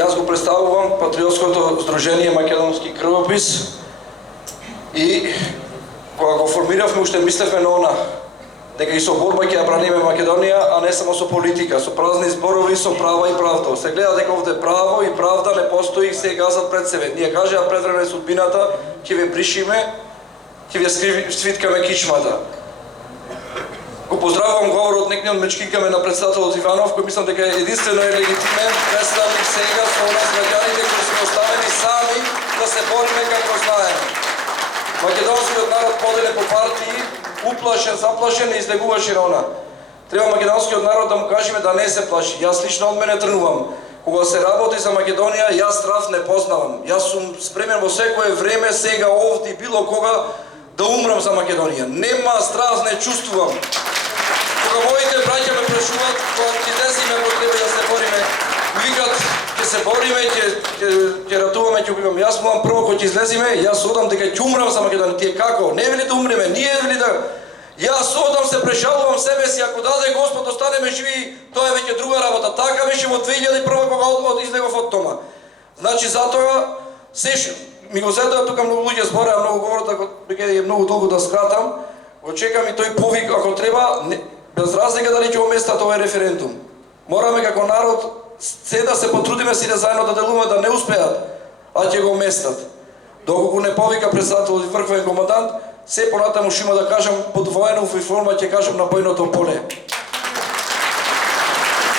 Јас го представувам Патриотското здружение Македонски крвопис и кога го формиравме уште мислевме на она дека и со борба ќе ја браниме Македонија, а не само со политика, со празни зборови, со права и правда. Се гледа дека овде право и правда не постои и се газат пред себе. Ние кажеа пред време судбината, ќе ве бришиме, ќе ве свиткаме кичмата. Го поздравувам говорот некниот мечкикаме на председателот Иванов, кој мислам дека единствено е легитимен представник сега со нас граѓаните кои сме оставени сами да се бориме како знаеме. Македонскиот народ поделен по партии, уплашен, заплашен и излегуваше на она. Треба македонскиот народ да му кажеме да не се плаши. Јас лично од мене тргнувам. Кога се работи за Македонија, јас страв не познавам. Јас сум спремен во секое време, сега овде било кога да умрам за Македонија. Нема страв, не чувствувам. Кога моите браќа ме прашуваат, кога ќе излеземе ако треба да се бориме, викат ќе се бориме, ќе ратуваме, ќе убиваме. Јас мовам прво кога ќе излеземе, јас одам дека ќе умрам за Македонија. Тие како? Не вели да умреме, ние вели да. Јас одам се прешалувам себе си, ако даде Господ останеме живи, тоа е веќе друга работа. Така беше во 2001 кога излегов од дома. Значи затоа се ми го зедоа тука многу луѓе збореа, многу говорат, дека е многу долго да скратам. Го чекам и тој повик ако треба, без разлика дали ќе го местат овој референдум. Мораме како народ се да се потрудиме сите заедно да делуваме, да не успеат, а ќе го местат. Доколку не повика председателот и врховен командант, се понатаму што има да кажам под воена униформа ќе кажам на бојното поле.